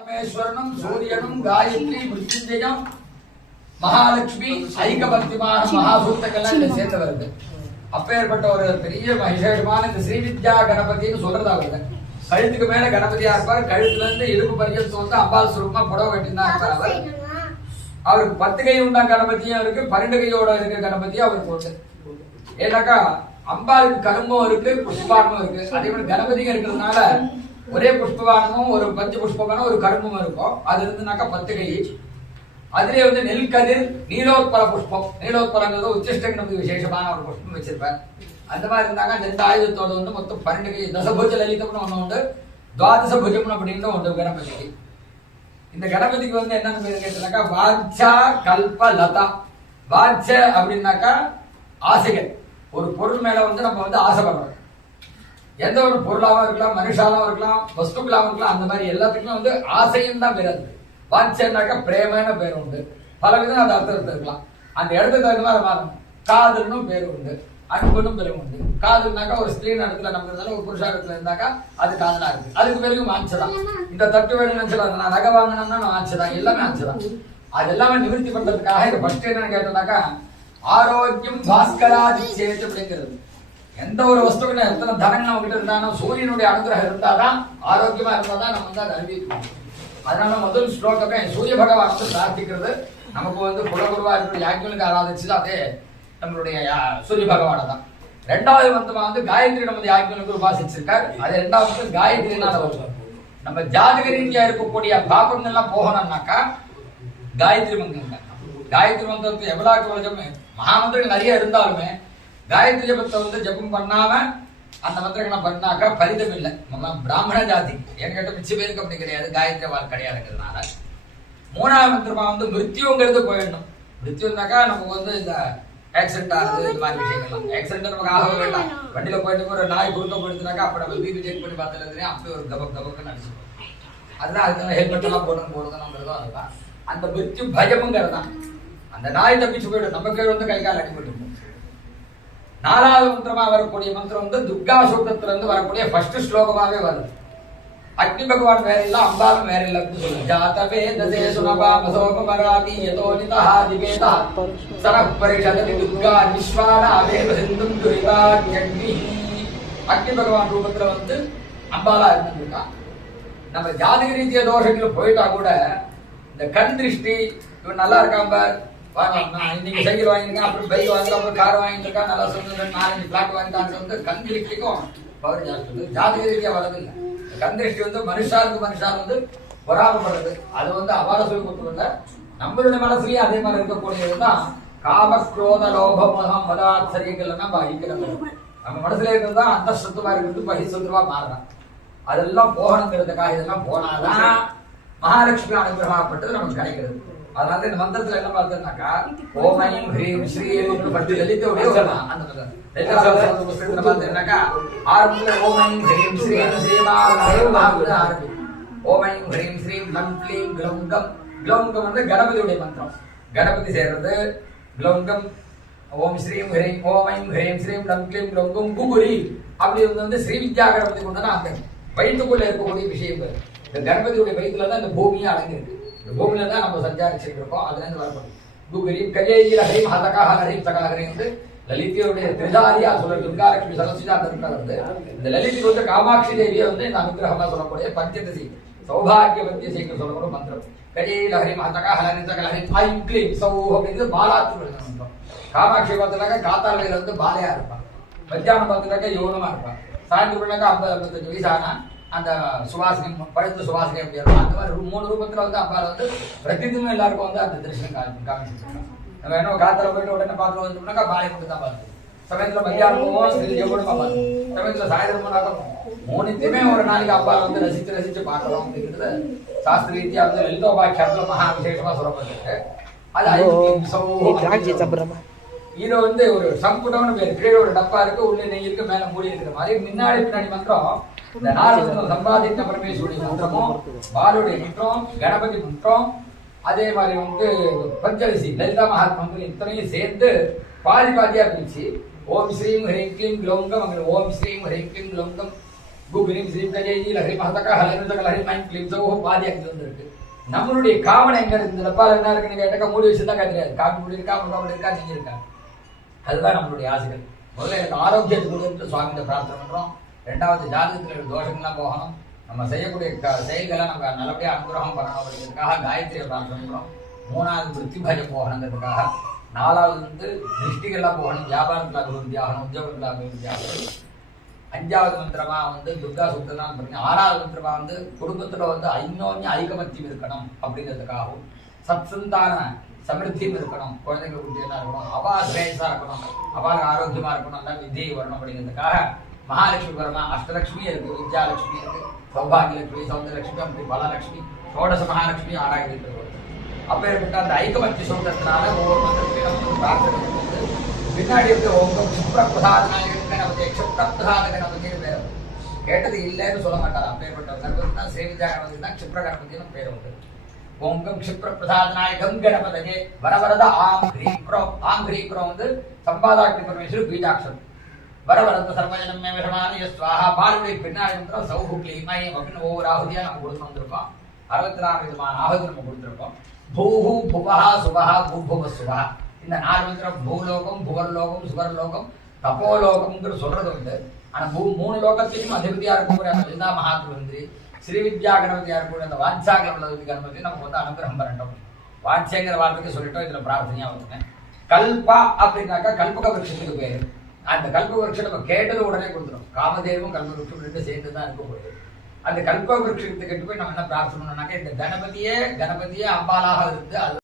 பரமேஸ்வரனும் சூரியனும் காயத்ரி மிருத்யுஞ்சயம் மகாலட்சுமி ஐகபக்திமான மகாசூக்தங்கள்லாம் இதில் சேர்ந்து வருது அப்பேற்பட்ட ஒரு பெரிய விசேஷமான இந்த ஸ்ரீவித்யா கணபதினு சொல்றதா வருது கழுத்துக்கு மேல கணபதியா இருப்பார். கழுத்துல இருந்து இடுப்பு பரியத்து வந்து அம்பாள் சுரூபமா புடவை கட்டினா இருப்பார் அவர். அவருக்கு பத்து கை உண்டா கணபதியும் இருக்கு பன்னெண்டு கையோட இருக்க கணபதியும் அவருக்கு உண்டு ஏன்னாக்கா அம்பாளுக்கு கரும்பும் இருக்கு புஷ்பானமும் இருக்கு. அதே மாதிரி கணபதியும் இருக்கிறதுனால ஒரே புஷ்பவானமும் ஒரு பஞ்சு புஷ்பவானம் ஒரு கரும்பும் இருக்கும். அது இருந்துனாக்கா பத்து கை அதிலே வந்து நெல்கதிர் நீலோத்பல புஷ்பம். நீலோத்பலங்கிறது உச்சிஷ்ட விசேஷமான ஒரு புஷ்பம் வச்சிருப்பேன் அந்த மாதிரி இருந்தாங்க இந்த ஆயுதத்தோடு வந்து மொத்தம் பன்னெண்டு கை. தசபுஜ லலிதம்னு ஒன்று உண்டு. துவாதச புஜம்னு அப்படின்னு ஒன்று கணபதிக்கு. இந்த கணபதிக்கு வந்து என்னன்னு பேர் கேட்டனாக்கா கல்ப லதா. வாட்ச அப்படின்னாக்கா ஆசைகள். ஒரு பொருள் மேல வந்து நம்ம வந்து ஆசைப்படுறோம். எந்த ஒரு பொருளாவும் இருக்கலாம் மனுஷாலும் இருக்கலாம் வஸ்துக்களாகவும் இருக்கலாம் அந்த மாதிரி எல்லாத்துக்குமே வந்து ஆசையும் தான் பேர் அது. வாச்சனாக்கா பிரேமன்னு பேர் உண்டு. பல விதம் அந்த அர்த்தத்தை இருக்கலாம். அந்த இடத்துக்கு தகுந்த மாதிரி மாறும் காதல்னு பேர் உண்டு. அன்புன்னு பேர் உண்டு. காதல்னாக்கா ஒரு ஸ்திரீ இடத்துல நம்ம இருந்தாலும் ஒரு புருஷா இடத்துல இருந்தாக்கா அது காதலா இருக்கு. அதுக்கு பேருக்கு வாஞ்சதான். இந்த தட்டு வேணும் நினைச்சலாம் நான் நகை வாங்கினோம்னா நான் வாஞ்சதான். எல்லாமே வாஞ்சதான். அது எல்லாமே நிவர்த்தி பண்றதுக்காக இது ஃபர்ஸ்ட் என்னன்னு கேட்டோம்னாக்கா ஆரோக்கியம் பாஸ்கராதி சேத்து அப்படிங்கிறது. எந்த ஒரு வஸ்துக்குள்ள எத்தனை தனங்கள் நம்ம இருந்தாலும் சூரியனுடைய அனுகிரகம் இருந்தாதான் ஆரோக்கியமா இருந்தாதான் நம்ம வந்து அதை அறிவிக்கணும். அதனால முதல் ஸ்லோகமே சூரிய பகவான் பிரார்த்திக்கிறது. நமக்கு வந்து குலகுருவா இருக்கிற யாக்கியனுக்கு ஆராதிச்சது அதே நம்மளுடைய சூரிய பகவானை தான். ரெண்டாவது வந்து வந்து காயத்ரி நமது யாக்கியனுக்கு உபாசிச்சிருக்கார். அது ரெண்டாவது காயத்ரினால வருவார் நம்ம ஜாதக ரீதியா இருக்கக்கூடிய பாபம் எல்லாம் போகணும்னாக்கா காயத்ரி மந்திரம் தான். காயத்ரி மந்திரத்தை எவ்வளவு மகாமந்திரங்கள் நிறைய இருந்தாலுமே காயத்ரி ஜபத்தை வந்து ஜபம் பண்ணாம அந்த மந்திரங்களை பண்ணாக்கா பரிதம் இல்லை. நம்ம பிராமண ஜாதி. ஏன்னு கேட்ட மிச்ச பேருக்கு அப்படி கிடையாது. காயத்ரி வாழ் கிடையாதுங்கிறதுனால மூணாவது மந்திரமா வந்து மிருத்யுங்கிறது போயிடணும். மிருத்யுனாக்கா நமக்கு வந்து இந்த ஆக்சிடென்ட் ஆகுது இந்த மாதிரி விஷயங்கள்லாம். ஆக்சிடென்ட் நமக்கு ஆக வேண்டாம். வண்டியில போயிட்டு ஒரு நாய் குறுக்க போயிடுச்சுனாக்கா அப்ப நம்ம பிபி செக் பண்ணி பார்த்ததுலேயே அப்படி ஒரு கபக் கபக்குன்னு அடிச்சுப்போம் அதுதான் அதுக்கு ஹெல்மெட் எல்லாம் போடணும் போடுறதுங்கிறதும் அதுதான். அந்த மிருத்யு பயமுங்கிறது தான் அந்த நாய் தப்பிச்சு போயிடும். நம்ம வந்து கை கால் அடிபட்டு நாலாவது மந்திரமா வரக்கூடிய மந்திரம் வந்து துர்கா சூத்திரத்துல வரக்கூடிய ஃபர்ஸ்ட் ஸ்லோகமாவே வருது. அக்னி பகவான் வேற இல்ல அம்பாலும் வேற இல்ல ஜாதவே ததே சுனபா மசோக மராதி யதோ நிதா திவேதா சரஹ பரிஷததி துர்கா விஸ்வான அவேவ சிந்தும் துரிதா அக்னி அக்னி பகவான் ரூபத்துல வந்து அம்பாலா இருந்திருக்கான் நம்ம ஜாதக ரீதிய தோஷங்கள் போயிட்டா கூட இந்த கண் திருஷ்டி இவன் நல்லா இருக்கான் பார். இன்னைக்கு சைக்கிள் வாங்கிருக்கேன் அப்புறம் பைக் வாங்கிருக்கேன் அப்புறம் கார் வாங்கிருக்கான் நல்லா சொந்த நாலஞ்சு பிளாட் வாங்கிட்டான்னு வந்து கண் திருஷ்டிக்கும் பவர் ஜாஸ்தி ஜாதக ரீதியா வரதில்லை இந்த கண் திருஷ்டி வந்து மனுஷாருக்கு மனுஷார் வந்து பொறாமப்படுறது. அது வந்து அபார சொல்லி கொடுத்துருங்க நம்மளுடைய மனசுலயும் அதே மாதிரி இருக்கக்கூடியதுதான் காம குரோத லோப மதம் மதாச்சரியங்கள் நம்ம அழிக்கிறது நம்ம மனசுல இருக்கிறது தான் அந்த சத்துவா இருக்கிறது பகிசத்துவா மாறுறான் அதெல்லாம் போகணுங்கிறதுக்காக இதெல்லாம் போனாதான் மகாலட்சுமி அனுகிரகப்பட்டது நமக்கு கிடைக்கிறது. அதனால இந்த மந்திரத்துல என்ன பார்த்தோம்னாக்கா ஓமயம் ஹ்ரீம் ஸ்ரீம் லலிதோடைய சொல்லலாம் அந்த மந்திரம். பார்த்தீங்கன்னாக்கா ஆரம்பத்துல ஓமயம் ஹ்ரீம் ஸ்ரீம் ஸ்ரீமா மகாபுரம் ஆரம்பி ஓமயம் ஹ்ரீம் ஸ்ரீம் லம் க்ளீம் க்ளௌங்கம். க்ளௌங்கம் வந்து கணபதியுடைய மந்திரம். கணபதி சேர்றது க்ளௌங்கம் ஓம் ஸ்ரீம் ஹ்ரீம் ஓமைம் ஹ்ரீம் ஸ்ரீம் லம் க்ளீம் க்ளௌங்கம் குகுரி அப்படி வந்து வந்து ஸ்ரீ வித்யா கணபதி கொண்டு அந்த வயிற்றுக்குள்ள இருக்கக்கூடிய விஷயங்கள். இந்த கணபதியுடைய வயிற்றுல தான் இந்த பூமியே அடங்கியிருக்கு. பூமியில தான் நம்ம சஞ்சாரிச்சுட்டு இருக்கோம் அதுல இருந்து வரப்படும் குகுரி கையில் ஹரிம் ஹதகா ஹரிம் சகா வந்து லலிதையுடைய திரிதாரியா சொல்ற துர்காலட்சுமி சரஸ்வதி அந்த வந்து இந்த லலிதுக்கு வந்து காமாட்சி தேவியை வந்து இந்த அனுகிரகமா சொல்லக்கூடிய பஞ்சதசி சௌபாகியவத்திய சீக்கிரம் சொல்லக்கூடிய மந்திரம். கையில் ஹரிம் ஹதகா ஹரிம் சகா ஹரிம் ஐம் கிளீம் சௌ அப்படிங்கிறது பாலாத்து மந்திரம் காமாட்சி பார்த்துனாக்கா காத்தாலையில வந்து பாலையா இருப்பான் மத்தியானம் பார்த்துனாக்கா யோகமா இருப்பான் சாயந்தரம் பண்ணாக்கா ஐம்பது ஐம்பத்தஞ்சு வயசு ஆனா அந்த சுவாசனம் பழுத்த சுவாசனம் எப்படி இருக்கும். அந்த மாதிரி மூணு ரூபத்துல வந்து அம்பாள் வந்து பிரதிதினமும் எல்லாருக்கும் வந்து அந்த தரிசனம் காமி காமிச்சிருக்காங்க. நம்ம என்ன காத்தால போயிட்டு உடனே பார்த்து வந்தோம்னாக்கா பாலை மட்டும் தான் பார்த்து. சமயத்துல மத்தியானம் போவோம் ஸ்ரீ கூட பார்ப்போம் சமயத்துல சாயந்தரம் போனாக்கா மூணுத்தையுமே ஒரு நாளைக்கு அம்பாள் வந்து ரசிச்சு ரசிச்சு பார்க்கலாம் அப்படிங்கிறது சாஸ்திர ரீதியா வந்து லலிதோபாக்கியத்துல மகா விசேஷமா சொல்லப்பட்டிருக்கு. அது ஐந்து வந்து ஒரு சங்குடம்னு பேர். கீழே ஒரு டப்பா இருக்கு உள்ள நெய் இருக்கு மேல மூடி இருக்கிற மாதிரி. முன்னாடி பின்னாடி மந்திரம் இந்த நாலு மந்திரம் சம்பாதித்த பரமேஸ்வரி மந்திரமும் பாலுடைய மந்திரம் கணபதி மந்திரம் அதே மாதிரி வந்து பஞ்சரிசி லலிதா மகாத் இத்தனையும் சேர்ந்து பாதி பாதியா இருந்துச்சு. ஓம் ஸ்ரீம் ஹரீம் கிளீம் லோங்கம் அங்கே ஓம் ஸ்ரீம் ஹரீம் கிளீம் லோங்கம் குபிரீம் ஸ்ரீம் கஜேஜி லஹரி மகதக ஹலனுதக லஹரி மைம் கிளீம் சோ பாதி அங்கே நம்மளுடைய காமனை எங்க இருக்கு இந்த டப்பால என்ன இருக்குன்னு கேட்டாக்கா மூடி வச்சிருந்தா கிடையாது. காப்பி மூடி இருக்கா முருகா இருக்கா நீங்க இருக்கா? அதுதான் நம்மளுடைய ஆசைகள். முதல்ல எனக்கு ஆரோக்கியத்துக்கு கொடுத்து சுவாமிகிட்ட பிரார்த்தனை பண்றோம். ரெண்டாவது ஜாதகத்தில் தோஷங்கள்லாம் போகணும். நம்ம செய்யக்கூடிய க- செயல்களை நம்ம நல்லபடியாக அனுகிரகம் பண்ணணும் அப்படிங்கிறதுக்காக காயத்ரியை பிரார்த்தனை பண்றோம் மூணாவது விருத்திபஜம் போகணுங்கிறதுக்காக. நாலாவது வந்து திருஷ்டிகளாக போகணும். வியாபாரத்தில் அபிவிருத்தி ஆகணும் உத்தியோகத்தில் அபிவிருத்தி ஆகணும். அஞ்சாவது மந்திரமா வந்து துர்கா சுத்தலாம் பண்ணி ஆறாவது மந்திரமா வந்து குடும்பத்தில் வந்து ஐநோன்ய ஐகமத்தியம் இருக்கணும் அப்படிங்கிறதுக்காகவும் சத்சந்தான சமிருத்தியும் இருக்கணும். குழந்தைங்க குட்டியெல்லாம் இருக்கணும். அவா ஸ்ரேயஸா இருக்கணும். அவாளுக்கு ஆரோக்கியமாக இருக்கணும். நல்லா வித்தியை வரணும் அப்படிங்கிறதுக்காக மகாலட்சுமி பரமா அஷ்டலட்சுமி இருக்கு வித்யாலட்சுமி இருக்கு சௌபாகியலட்சுமி சௌந்தரலட்சுமி அப்படி பலலட்சுமி சோடச மகாலட்சுமி ஆராய்ந்து இருக்கிறது அப்பேற்பட்ட அந்த ஐகமத்திய சூத்திரத்தினால ஒவ்வொரு மந்திரத்தையும் நம்ம வந்து பிரார்த்தனை பண்ணும்போது பின்னாடி இருக்க ஓங்கம் சுப்ரபிரசாத நாயகன் கணபதி சுப்ரபிரசாத கணபதினு பேர் கேட்டது இல்லைன்னு சொல்ல மாட்டார். அப்பேற்பட்ட கணபதி தான் சேவிதா கணபதி தான் கிருப்ர கணபதினு பேர் உண்டு. ஓங்கம் கிருப்ரபிரசாத நாயகம் கணபதே வரவரத ஆம் ஹ்ரீப்ரம் ஆம் ஹ்ரீப்ரம் வந்து சம்பாதாக்னி பரமேஸ்வரி பீஜாட்சரம் வரவரத சர்வஜனம் மே விஷமான ஸ்வாஹா. பாலுடைய பின்னாடி வந்து சௌஹு கிளீமை. அப்படின்னு ஒவ்வொரு ஆகுதியாக நம்ம கொடுத்து வந்திருக்கோம் அறுபத்தி நாலு விதமான ஆகுதி நம்ம கொடுத்துருக்கோம் பூஹு புவஹா சுபஹா பூபுவ சுபஹா இந்த நாலு மந்திரம் பூலோகம் புவர்லோகம் சுவர்லோகம் தப்போலோகம்ங்கிற சொல்றது உண்டு. ஆனால் பூ மூணு லோகத்திலையும் அதிபதியாக இருக்கக்கூடிய அந்த லலிதா மகாத்மந்திரி ஸ்ரீவித்யா கணபதியாக இருக்கக்கூடிய அந்த வாட்சா கணபதி கணபதி நமக்கு வந்து அனுகிரகம் பண்ணட்டும் வாட்சியங்கிற வார்த்தைக்கு சொல்லிட்டோம் இதுல பிரார்த்தனையாக வந்துங்க. கல்பா அப்படின்னாக்கா கல்பக விருட்சத்துக்கு பேர். அந்த கல்ப விருட்சம் நம்ம கேட்டது உடனே கொடுத்துரும். காமதேவும் கல்ப விருட்சம் ரெண்டு சேர்ந்து தான் இருக்க போகுது. அந்த கல்ப விருட்சத்துக்கு போய் நம்ம என்ன பிரார்த்தனை இந்த கணபதியே கணபதியே அம்பாலாக இருந்து அது